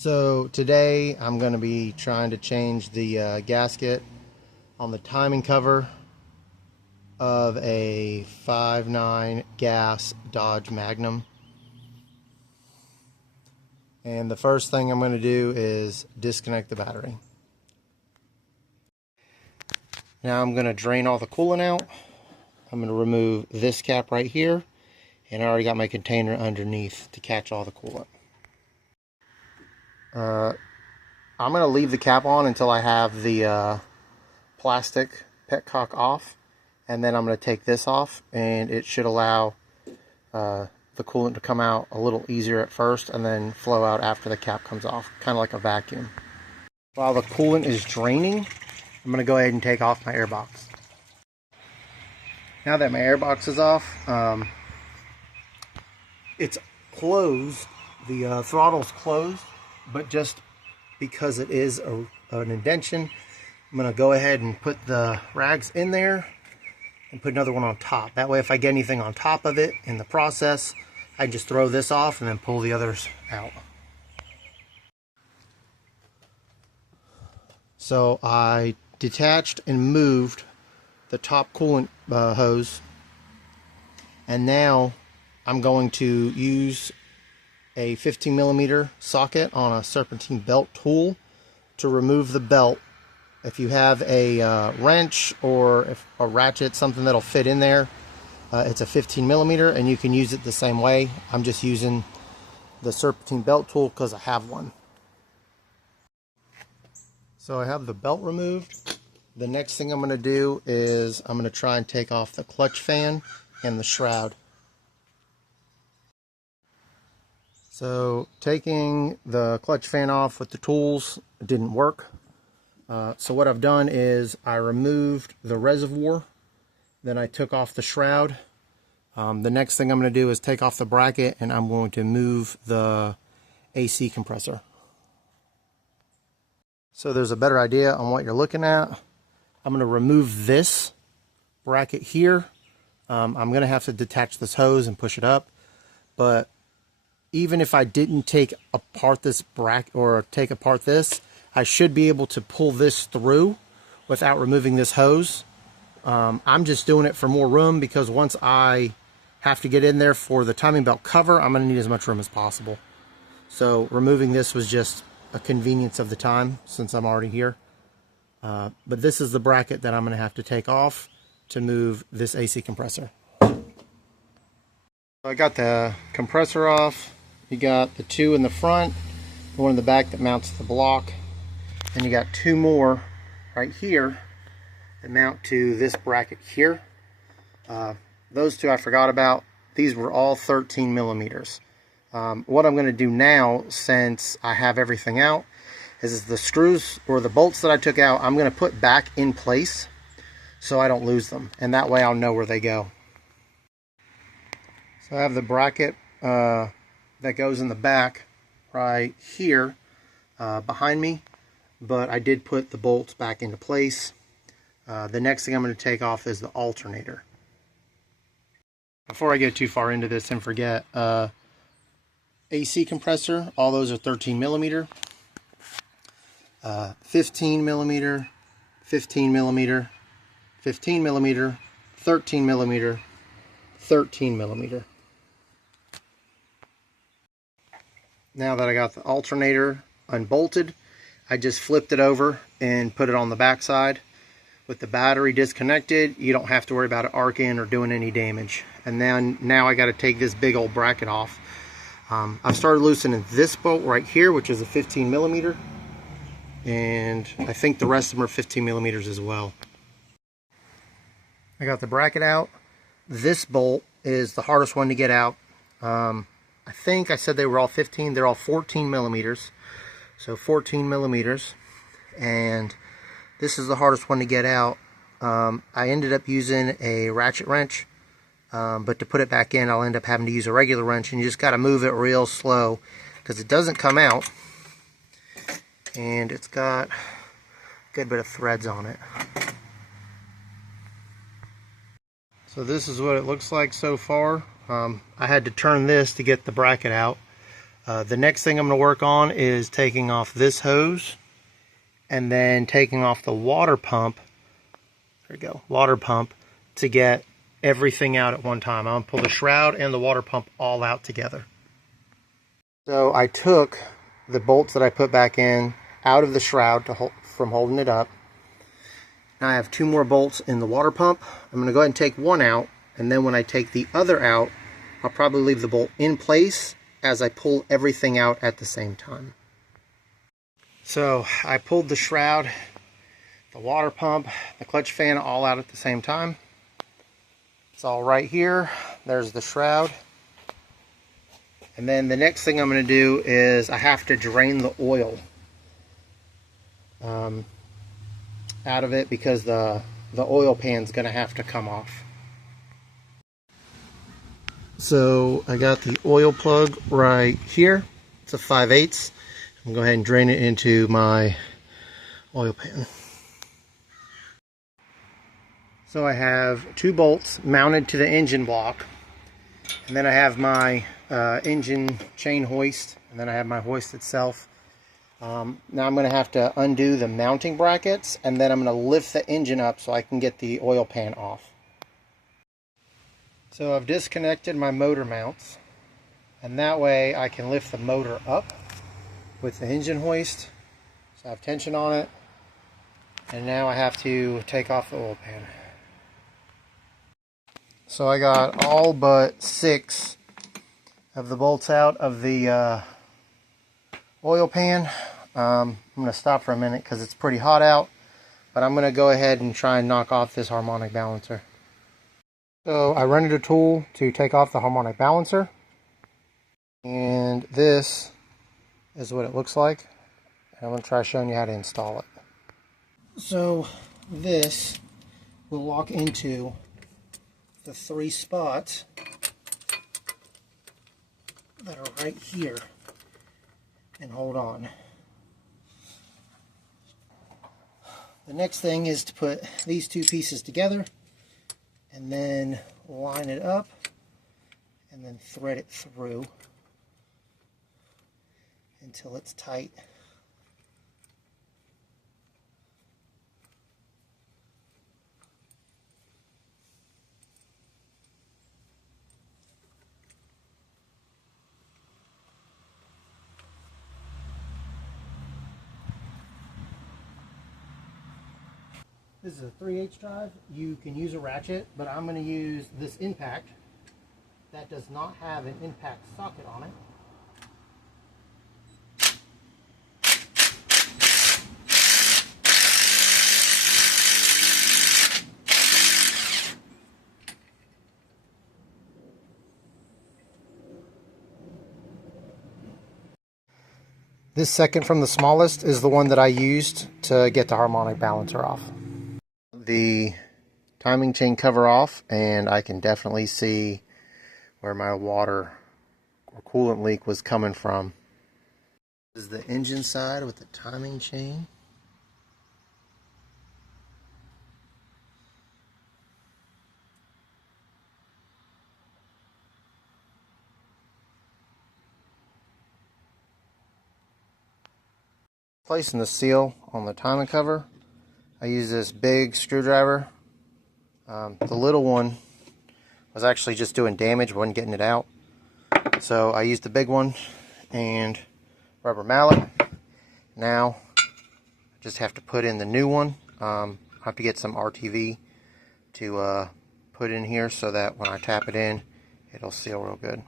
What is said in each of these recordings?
So today I'm going to be trying to change the gasket on the timing cover of a 5.9 gas Dodge Magnum. And the first thing I'm going to do is disconnect the battery. Now I'm going to drain all the coolant out. I'm going to remove this cap right here, and I already got my container underneath to catch all the coolant. I'm going to leave the cap on until I have the plastic petcock off, and then I'm going to take this off, and it should allow the coolant to come out a little easier at first and then flow out after the cap comes off, kind of like a vacuum. While the coolant is draining, I'm going to go ahead and take off my air box. Now that my air box is off, it's closed, the throttle's closed, but just because it is an indentation, I'm going to go ahead and put the rags in there and put another one on top. That way if I get anything on top of it in the process, I just throw this off and then pull the others out. So I detached and moved the top coolant hose, and now I'm going to use a 15mm socket on a serpentine belt tool to remove the belt. If you have a wrench or a ratchet, something that'll fit in there, it's a 15mm, and you can use it the same way. I'm just using the serpentine belt tool because I have one. So I have the belt removed. The next thing I'm going to do is I'm going to try and take off the clutch fan and the shroud. So taking the clutch fan off with the tools didn't work. So what I've done is I removed the reservoir, then I took off the shroud. The next thing I'm going to do is take off the bracket, and I'm going to move the AC compressor. So there's a better idea on what you're looking at. I'm going to remove this bracket here. I'm going to have to detach this hose and push it up, but even if I didn't take apart this bracket or take apart this, I should be able to pull this through without removing this hose. I'm just doing it for more room because once I have to get in there for the timing belt cover, I'm going to need as much room as possible. So removing this was just a convenience of the time since I'm already here. But this is the bracket that I'm going to have to take off to move this AC compressor. I got the compressor off. You got the two in the front, the one in the back that mounts the block, and you got two more right here that mount to this bracket here. Those two I forgot about. These were all 13mm. What I'm going to do now, since I have everything out, is the screws or the bolts that I took out, I'm going to put back in place so I don't lose them, and that way I'll know where they go. So I have the bracket that goes in the back right here behind me, but I did put the bolts back into place. The next thing I'm going to take off is the alternator. Before I get too far into this and forget, AC compressor, all those are 13mm, 15mm, 15mm, 15mm, 13mm, 13mm. Now that I got the alternator unbolted, I just flipped it over and put it on the back side. With the battery disconnected, you don't have to worry about it arcing or doing any damage. And then now I got to take this big old bracket off. I've started loosening this bolt right here, which is a 15mm, and I think the rest of them are 15mm as well. I got the bracket out. This bolt is the hardest one to get out. I think I said they were all 15. They're all 14mm. So 14mm. And this is the hardest one to get out. I ended up using a ratchet wrench. But to put it back in, I'll end up having to use a regular wrench. And you just got to move it real slow because it doesn't come out. And it's got a good bit of threads on it. So this is what it looks like so far. I had to turn this to get the bracket out. The next thing I'm going to work on is taking off this hose and then taking off the water pump. There we go, water pump, to get everything out at one time. I'm going to pull the shroud and the water pump all out together. So I took the bolts that I put back in out of the shroud from holding it up. Now I have 2 more bolts in the water pump. I'm going to go ahead and take one out, and then when I take the other out, I'll probably leave the bolt in place as I pull everything out at the same time. So I pulled the shroud, the water pump, the clutch fan all out at the same time. It's all right here. There's the shroud. And then the next thing I'm going to do is I have to drain the oil out of it, because the oil pan's going to have to come off. So I got the oil plug right here. It's a 5/8. I'm going to go ahead and drain it into my oil pan. So I have 2 bolts mounted to the engine block, and then I have my engine chain hoist, and then I have my hoist itself. Now I'm going to have to undo the mounting brackets, and then I'm going to lift the engine up so I can get the oil pan off. So I've disconnected my motor mounts, and that way I can lift the motor up with the engine hoist. So I have tension on it, and now I have to take off the oil pan. So I got all but 6 of the bolts out of the oil pan. I'm going to stop for a minute because it's pretty hot out, but I'm going to go ahead and try and knock off this harmonic balancer. So I rented a tool to take off the harmonic balancer, and this is what it looks like. I'm going to try showing you how to install it. So this will lock into the 3 spots that are right here and hold on. The next thing is to put these 2 pieces together and then line it up and then thread it through until it's tight. This is a 3/8 drive. You can use a ratchet, but I'm going to use this impact that does not have an impact socket on it. This second from the smallest is the one that I used to get the harmonic balancer off. The timing chain cover off, and I can definitely see where my water or coolant leak was coming from. This is the engine side with the timing chain. Placing the seal on the timing cover, I use this big screwdriver. The little one was actually just doing damage, wasn't getting it out. So I used the big one and rubber mallet. Now I just have to put in the new one. I have to get some RTV to put in here so that when I tap it in, it'll seal real good.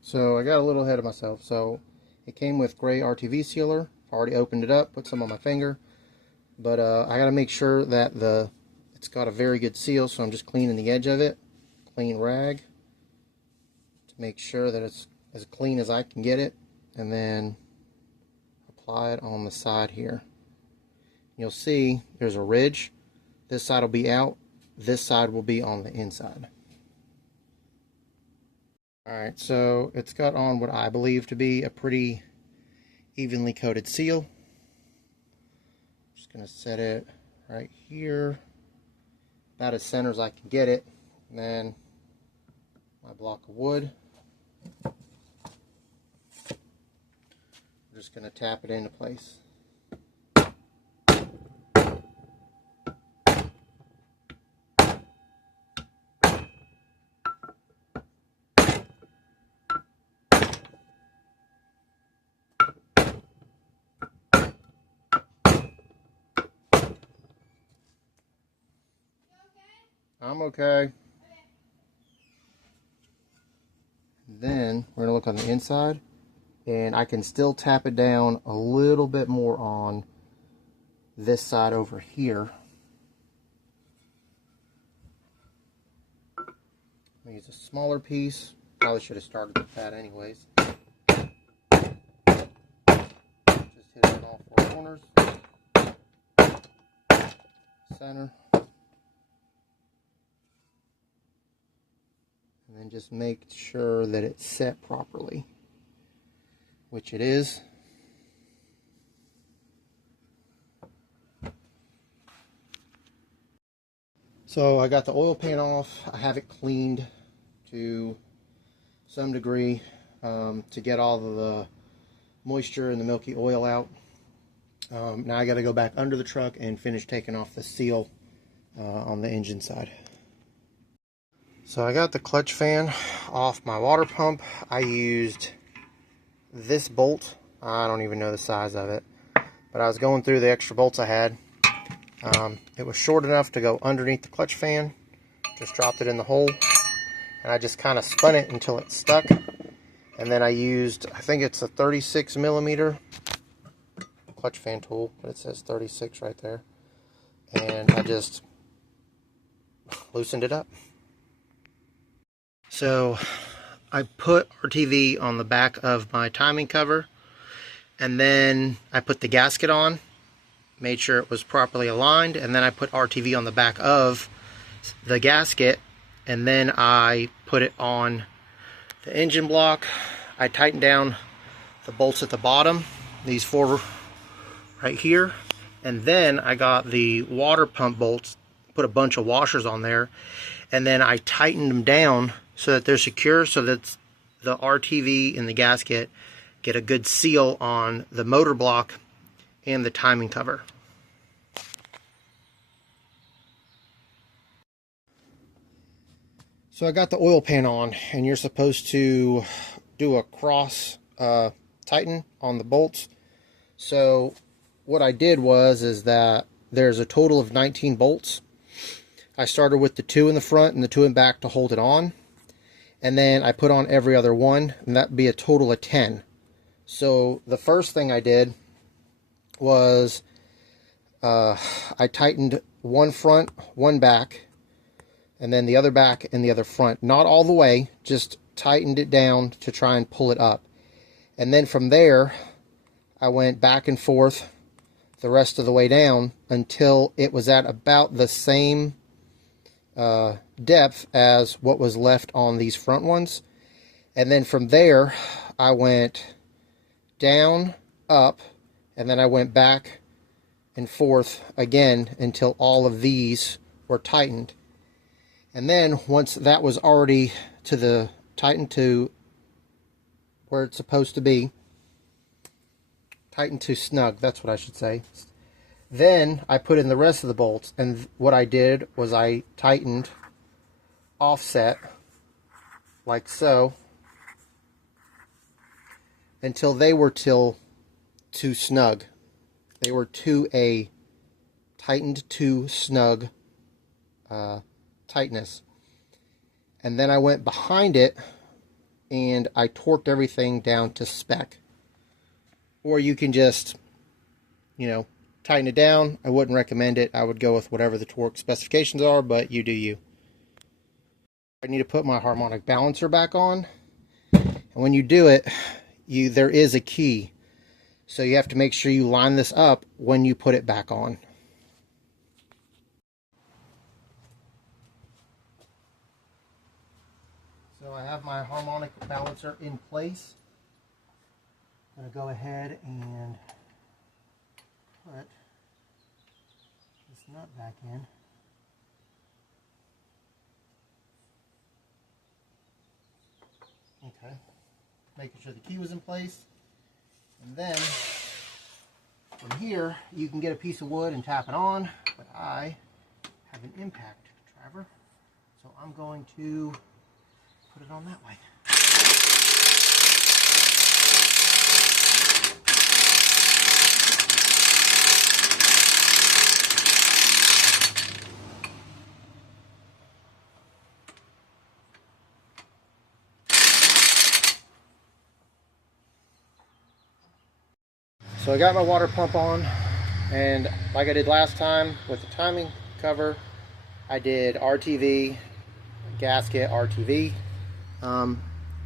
So I got a little ahead of myself. So it came with gray RTV sealer. I've already opened it up, put some on my finger. But I got to make sure that it's got a very good seal, so I'm just cleaning the edge of it. Clean rag to make sure that it's as clean as I can get it. And then apply it on the side here. You'll see there's a ridge. This side will be out. This side will be on the inside. Alright, so it's got on what I believe to be a pretty evenly coated seal. Just going to set it right here, about as center as I can get it. And then my block of wood. just going to tap it into place. I'm okay. Then we're going to look on the inside, and I can still tap it down a little bit more on this side over here. I'm going to use a smaller piece. Probably should have started with that anyways. Just hit it on all four corners. Center. And then just make sure that it's set properly, which it is. So I got the oil pan off. I have it cleaned to some degree to get all of the moisture and the milky oil out. Now I got to go back under the truck and finish taking off the seal on the engine side. So I got the clutch fan off my water pump. I used this bolt. I don't even know the size of it, but I was going through the extra bolts I had. It was short enough to go underneath the clutch fan. Just dropped it in the hole, and I just kind of spun it until it stuck. And then I used, I think it's a 36 millimeter clutch fan tool, but it says 36 right there. And I just loosened it up. So I put RTV on the back of my timing cover, and then I put the gasket on, made sure it was properly aligned, and then I put RTV on the back of the gasket, and then I put it on the engine block. I tightened down the bolts at the bottom, these four right here, and then I got the water pump bolts, put a bunch of washers on there, and then I tightened them down so that they're secure, so that the RTV and the gasket get a good seal on the motor block and the timing cover. So I got the oil pan on, and you're supposed to do a cross tighten on the bolts. So what I did is that there's a total of 19 bolts. I started with the 2 in the front and the 2 in back to hold it on. And then I put on every other one, and that'd be a total of 10. So the first thing I did was I tightened one front, one back, and then the other back and the other front. Not all the way, just tightened it down to try and pull it up. And then from there, I went back and forth the rest of the way down until it was at about the same depth as what was left on these front ones. And then from there I went down, up, and then I went back and forth again until all of these were tightened. And then once that was already to the tightened to where it's supposed to be, tightened to snug, that's what I should say, then I put in the rest of the bolts, and what I did was I tightened offset like so until they were too snug. They were to a tightened to snug tightness. And then I went behind it and I torqued everything down to spec. Or you can just, tighten it down. I wouldn't recommend it. I would go with whatever the torque specifications are, but you do you. I need to put my harmonic balancer back on. And when you do it, there is a key. So you have to make sure you line this up when you put it back on. So I have my harmonic balancer in place. I'm going to go ahead and put this nut back in. Okay. Making sure the key was in place. And then from here, you can get a piece of wood and tap it on, but I have an impact driver, so I'm going to put it on that way. So I got my water pump on, and like I did last time with the timing cover, I did RTV, gasket, RTV.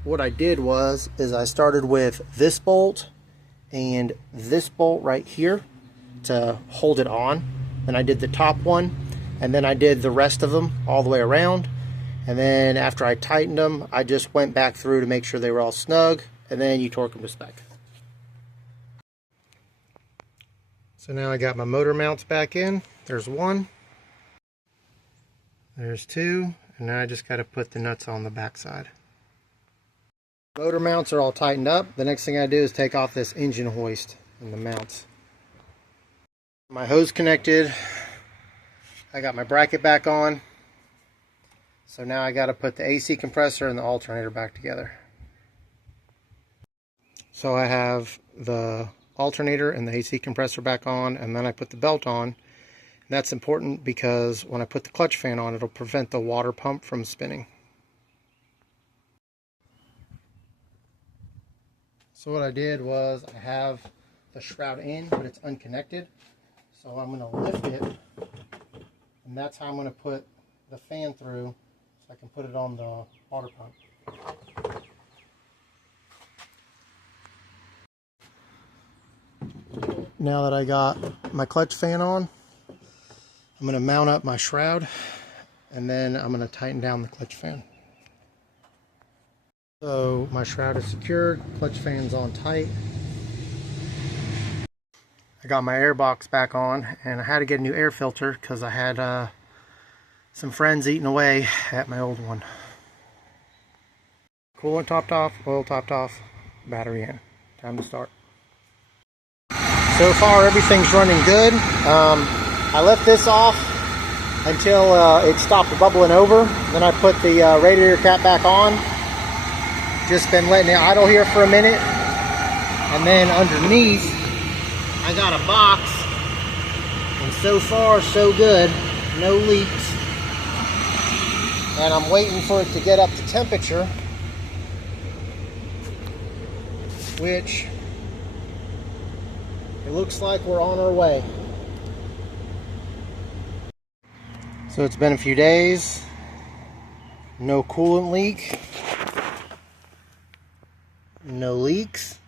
What I did is I started with this bolt and this bolt right here to hold it on. Then I did the top one, and then I did the rest of them all the way around. And then after I tightened them, I just went back through to make sure they were all snug, and then you torque them to spec. So now I got my motor mounts back in. There's one, there's two, and now I just got to put the nuts on the back side. Motor mounts are all tightened up. The next thing I do is take off this engine hoist and the mounts. My hose connected. I got my bracket back on. So now I got to put the AC compressor and the alternator back together. So I have the alternator and the AC compressor back on, and then I put the belt on. And that's important because when I put the clutch fan on, it'll prevent the water pump from spinning. So what I did was I have the shroud in, but it's unconnected. So I'm going to lift it, and that's how I'm going to put the fan through so I can put it on the water pump. Now that I got my clutch fan on, I'm going to mount up my shroud, and then I'm going to tighten down the clutch fan. So my shroud is secured, clutch fan's on tight. I got my air box back on, and I had to get a new air filter because I had some friends eating away at my old one. Coolant topped off, oil topped off, battery in. Time to start. So far everything's running good. I left this off until it stopped bubbling over. Then I put the radiator cap back on. Just been letting it idle here for a minute. And then underneath I got a box, and so far so good, no leaks. And I'm waiting for it to get up to temperature, which it looks like we're on our way. So it's been a few days, no coolant leak, no leaks.